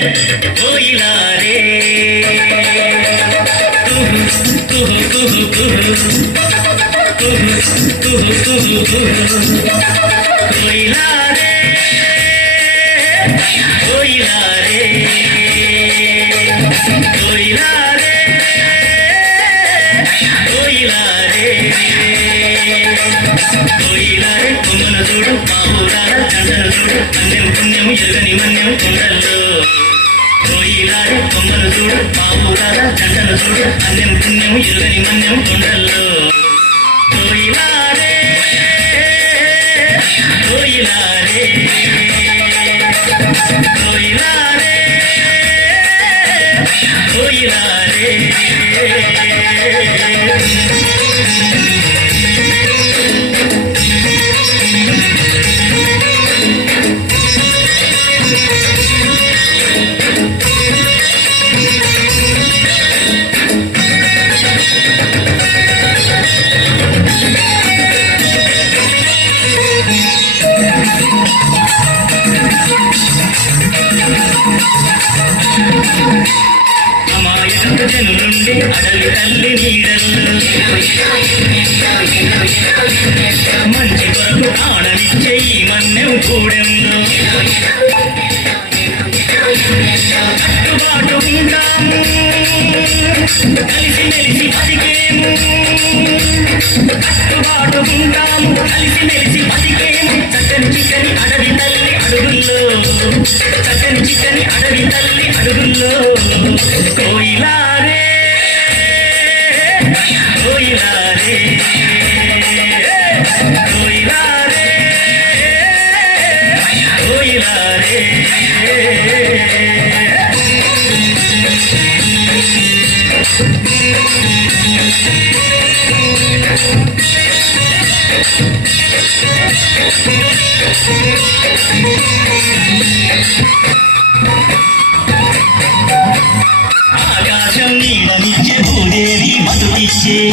कोयला रे कुहू कुहू कुहू कुहू कुहू कुहू कुहू कोयला रे कोयला रे कोयला रे कोयला रे कोयला रे कुमन చూడు పావురాల చందన చూడు పుణ్యం పుణ్యం ఎరుగని మన్యం కొండల్లో కోయిలా రే కొమ్మను చూడు పావురాల చందన చూడు పుణ్యం పుణ్యం ఎరుగని మన్యం కొండల్లో కోయిలా రే కోయిలా రే కోయిలా రే కోయిలా రే అమాయక జనులుండే అడవి తల్లి నీడల్లో మంచి కొరకు ప్రాణమిచ్చే ఈ మన్నెం కూడెంలో కట్టుబాటు ఉంటాము కలిసి మెలిసి బతికేము కట్టుబాటు ఉంటాము కలిసి మెలిసి బతికేము చక్కని చిక్కని అడవి తల్లి అడుగుల్లో చక్కని చిక్కని అడవి తల్లి అడుగుల్లో కోయిలా రే కోయిలా రే కోయిలా రే కోయిలా రే ఆకాశం నీడనిచ్చే భూదేవి మధుకిచ్చే